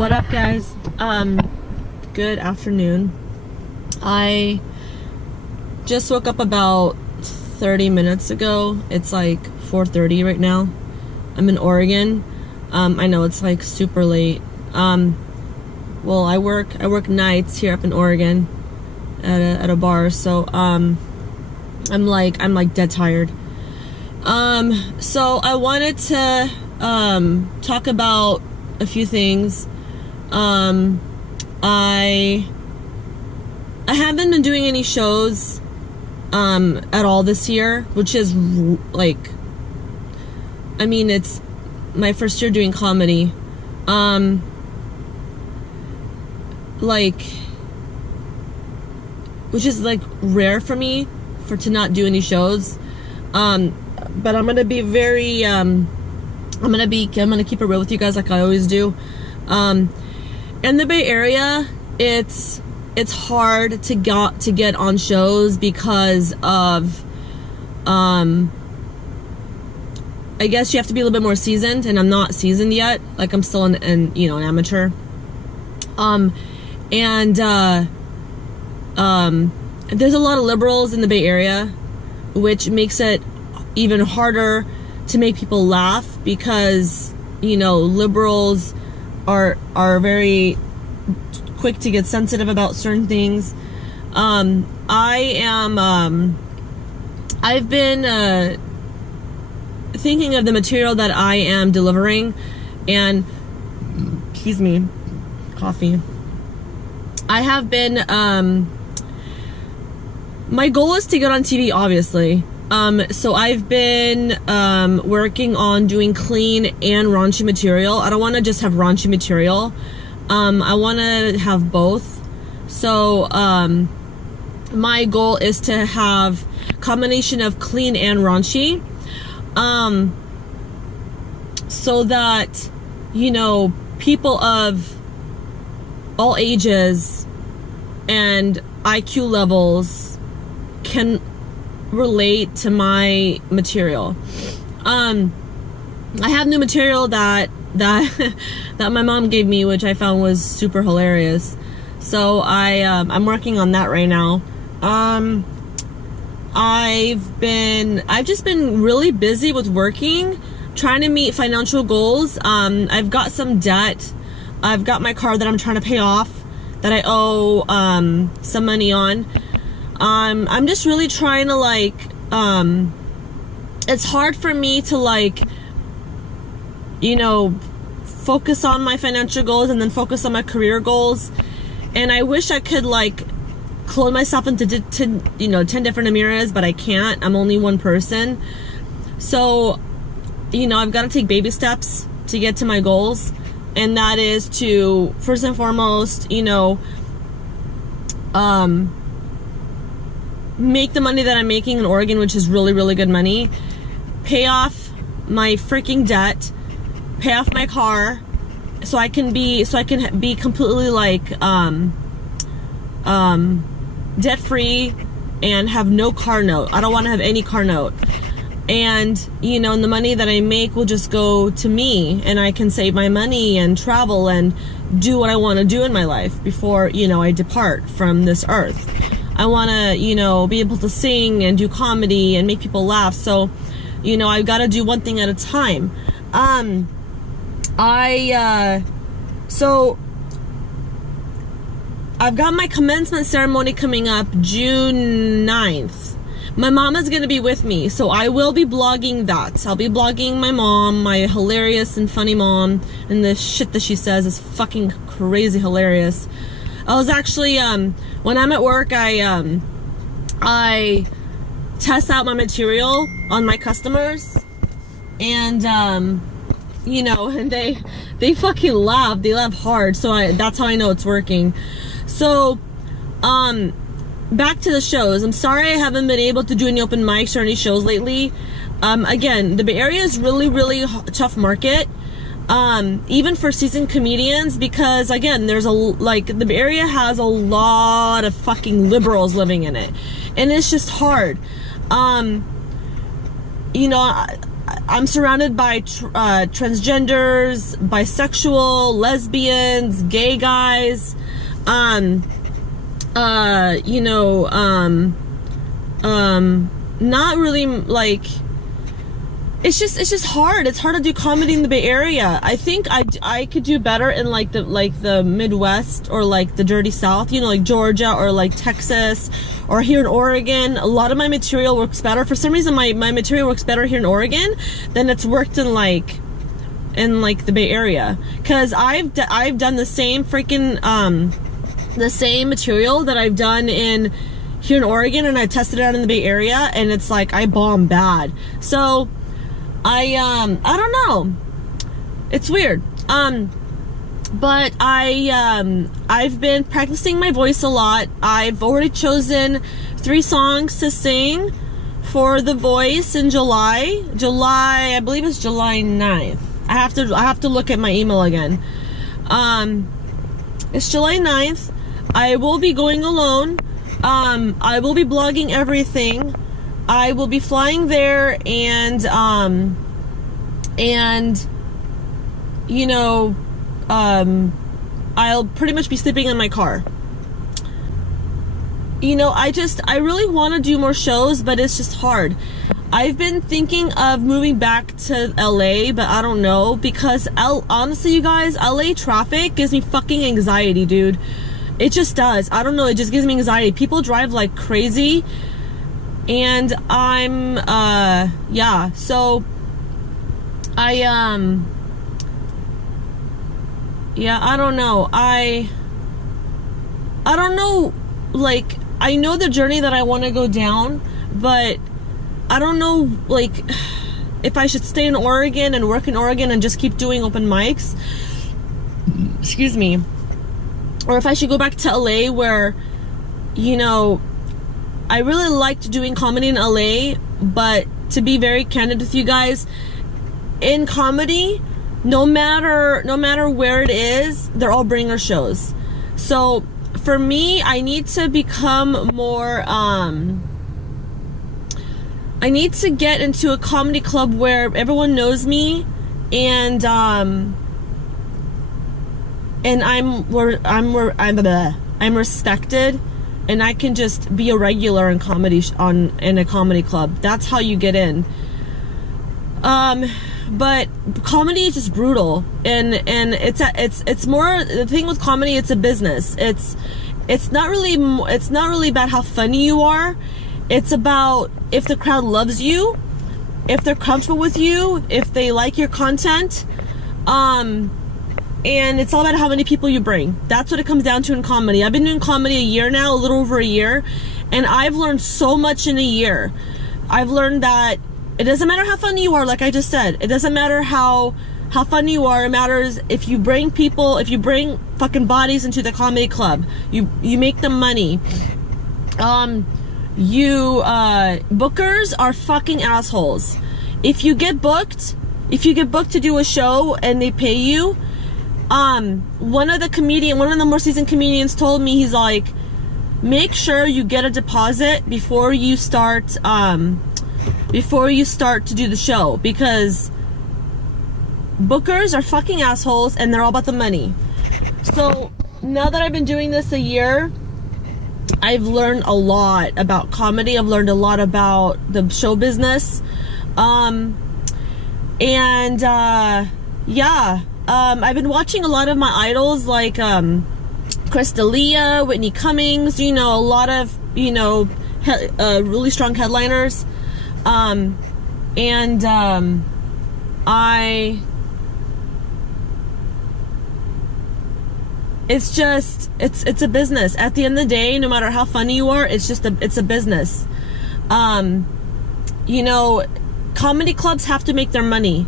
What up, guys? Good afternoon. I just woke up about 30 minutes ago. It's like 4:30 right now. I'm in Oregon. I know it's like super late. Well, I work nights here up in Oregon at a bar, so I'm like dead tired. So I wanted to talk about a few things. I haven't been doing any shows at all this year, which is like, I mean, it's my first year doing comedy. Like, which is like rare for me to not do any shows. But I'm gonna be very I'm gonna keep it real with you guys like I always do. In the Bay Area, it's hard to get on shows because of I guess you have to be a little bit more seasoned, and I'm not seasoned yet. Like, I'm still an amateur. There's a lot of liberals in the Bay Area, which makes it even harder to make people laugh because, liberals are very quick to get sensitive about certain things. I've been thinking of the material that I am delivering, and excuse me, coffee. I have been my goal is to get on TV, obviously. So I've been working on doing clean and raunchy material. I don't want to just have raunchy material. I want to have both. So my goal is to have a combination of clean and raunchy, so that people of all ages and IQ levels can relate to my material. I have new material that my mom gave me, which I found was super hilarious. So I'm working on that right now. I've just been really busy with working, trying to meet financial goals. I've got some debt. I've got my car that I'm trying to pay off, that I owe some money on. I'm just really trying to it's hard for me to focus on my financial goals and then focus on my career goals. And I wish I could clone myself into 10 different Amiras, but I can't. I'm only one person. So, I've got to take baby steps to get to my goals. And that is to, first and foremost, make the money that I'm making in Oregon, which is really, really good money, pay off my freaking debt, pay off my car, so I can be completely debt free and have no car note. I don't want to have any car note. And and the money that I make will just go to me, and I can save my money and travel and do what I want to do in my life before I depart from this earth. I want to, be able to sing and do comedy and make people laugh. So, I've got to do one thing at a time. So I've got my commencement ceremony coming up June 9th. My mom is going to be with me, so I will be blogging that. I'll be blogging my mom, my hilarious and funny mom, and the shit that she says is fucking crazy hilarious. I was actually, when I'm at work, I test out my material on my customers, and, and they fucking laugh. They laugh hard, so that's how I know it's working. So, back to the shows. I'm sorry I haven't been able to do any open mics or any shows lately. Again, the Bay Area is really, really tough market. Even for seasoned comedians, because again, there's the Bay Area has a lot of fucking liberals living in it, and it's just hard. I'm surrounded by transgenders, bisexual, lesbians, gay guys, you know, not really, like, it's just hard. It's hard to do comedy in the Bay Area. I think I could do better in like the Midwest or like the Dirty South, you know, like Georgia or like Texas or here in Oregon. A lot of my material works better. For some reason, my material works better here in Oregon than it's worked in like the Bay Area. Cause I've done the same freaking the same material that I've done here in Oregon, and I tested it out in the Bay Area, and it's like I bomb bad. So I don't know. It's weird. But I've been practicing my voice a lot. I've already chosen 3 songs to sing for The Voice in July. I believe it's July 9th. I have to look at my email again. It's July 9th. I will be going alone. I will be blogging everything. I will be flying there, and you know, I'll pretty much be sleeping in my car. You know, I really want to do more shows, but it's just hard. I've been thinking of moving back to LA, but I don't know, because honestly, you guys, LA traffic gives me fucking anxiety, dude. It just does. I don't know, it just gives me anxiety. People drive like crazy, and I'm yeah, so yeah, I don't know. I don't know, like, I know the journey that I want to go down, but I don't know, like, if I should stay in Oregon and work in Oregon and just keep doing open mics, excuse me, or if I should go back to LA, where, you know, I really liked doing comedy in LA, but to be very candid with you guys, in comedy, no matter where it is, they're all bringer shows. So for me, I need to become more, I need to get into a comedy club where everyone knows me, and I'm respected, and I can just be a regular in comedy in a comedy club. That's how you get in. But comedy is just brutal, and it's more, the thing with comedy, it's a business. It's not really about how funny you are. It's about if the crowd loves you, if they're comfortable with you, if they like your content, and it's all about how many people you bring. That's what it comes down to in comedy. I've been doing comedy a year now, a little over a year, and I've learned so much in a year. I've learned that it doesn't matter how funny you are, like I just said. It doesn't matter how funny you are. It matters if you bring people, if you bring fucking bodies into the comedy club. You make them money. Bookers are fucking assholes. If you get booked to do a show and they pay you, one of the more seasoned comedians told me, he's like, make sure you get a deposit before you start to do the show, because bookers are fucking assholes and they're all about the money. So now that I've been doing this a year, I've learned a lot about comedy. I've learned a lot about the show business. Yeah. I've been watching a lot of my idols, like Chris D'Elia, Whitney Cummings, you know, a lot of, you know, really strong headliners. It's just, it's a business. At the end of the day, no matter how funny you are, it's a business. You know, comedy clubs have to make their money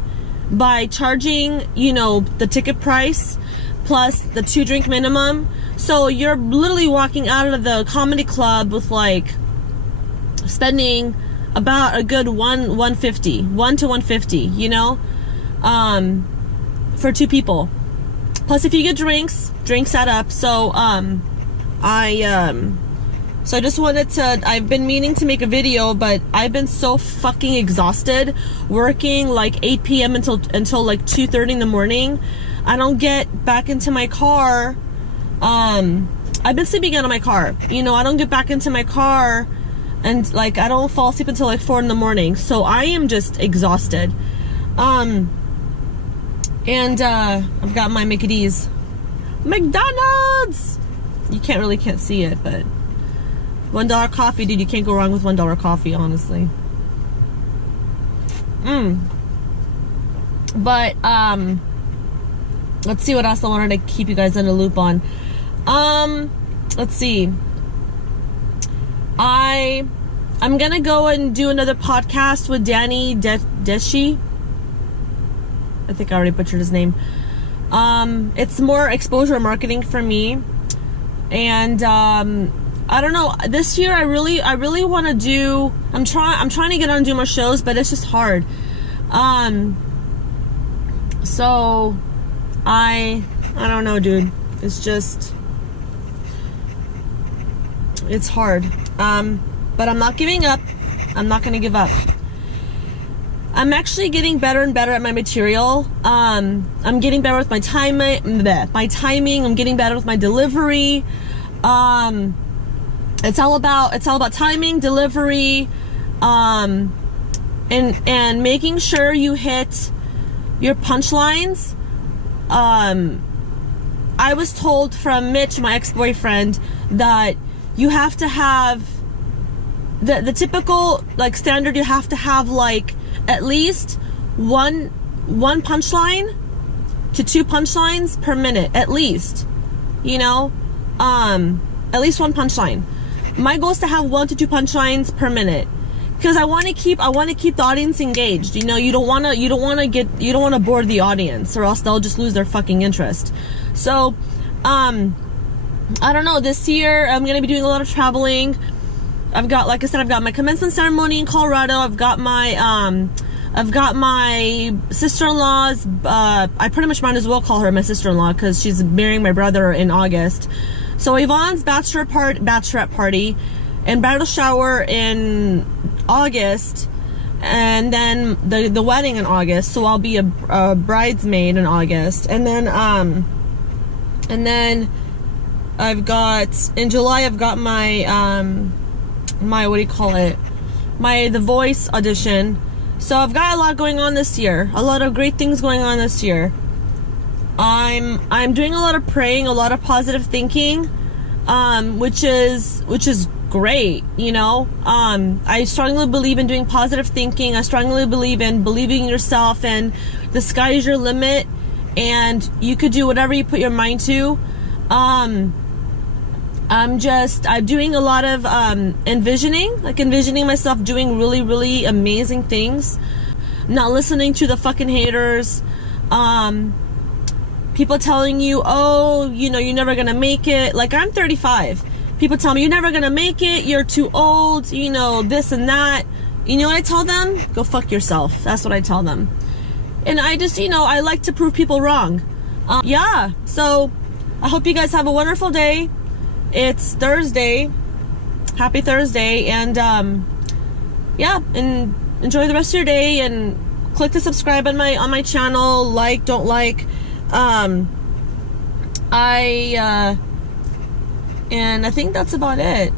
by charging, you know, the ticket price plus the 2-drink minimum. So you're literally walking out of the comedy club with like spending about a good $1 to $150, you know, for 2 people. Plus, if you get drinks add up. So So I just wanted to, I've been meaning to make a video, but I've been so fucking exhausted working like 8 p.m. until like 2:30 in the morning. I don't get back into my car. I've been sleeping out of my car. You know, I don't get back into my car, and like I don't fall asleep until like 4 in the morning. So I am just exhausted. And I've got my Mickey D's. McDonald's! You can't see it, but $1 coffee, dude. You can't go wrong with $1 coffee, honestly. But let's see what else I wanted to keep you guys in a loop on. Let's see. I'm gonna go and do another podcast with Danny Deshi. I think I already butchered his name. It's more exposure marketing for me, and I don't know. This year, I really want to do. I'm trying to get on and do more shows, but it's just hard. So I don't know, dude. It's just, it's hard. But I'm not giving up. I'm not gonna give up. I'm actually getting better and better at my material. I'm getting better with my timing. I'm getting better with my delivery. It's all about timing, delivery, and making sure you hit your punchlines. I was told from Mitch, my ex-boyfriend, that you have to have the typical like standard. You have to have like at least one punchline to 2 punchlines per minute, at least. You know, at least 1 punchline. My goal is to have 1 to 2 punchlines per minute, because I want to keep the audience engaged. You know, you don't want to bore the audience, or else they'll just lose their fucking interest. So, I don't know. This year I'm gonna be doing a lot of traveling. I've got, like I said, I've got my commencement ceremony in Colorado. I've got my sister-in-law's, I pretty much might as well call her my sister-in-law, because she's marrying my brother in August. So Yvonne's bachelorette party and bridal shower in August, and then the wedding in August. So I'll be a bridesmaid in August, and then I've got, in July, I've got my my, what do you call it, The Voice audition. So I've got a lot going on this year, a lot of great things going on this year. I'm doing a lot of praying, a lot of positive thinking, which is great, you know. I strongly believe in doing positive thinking. I strongly believe in believing in yourself, and the sky is your limit, and you could do whatever you put your mind to. I'm doing a lot of envisioning myself doing really, really amazing things, not listening to the fucking haters. People telling you, oh, you know, you're never gonna make it. Like, I'm 35. People tell me, you're never gonna make it, you're too old, you know, this and that. You know what I tell them? Go fuck yourself. That's what I tell them. And I just, you know, I like to prove people wrong. Yeah, so I hope you guys have a wonderful day. It's Thursday. Happy Thursday. And yeah, and enjoy the rest of your day, and click to subscribe on my channel. Like, don't like. And I think that's about it.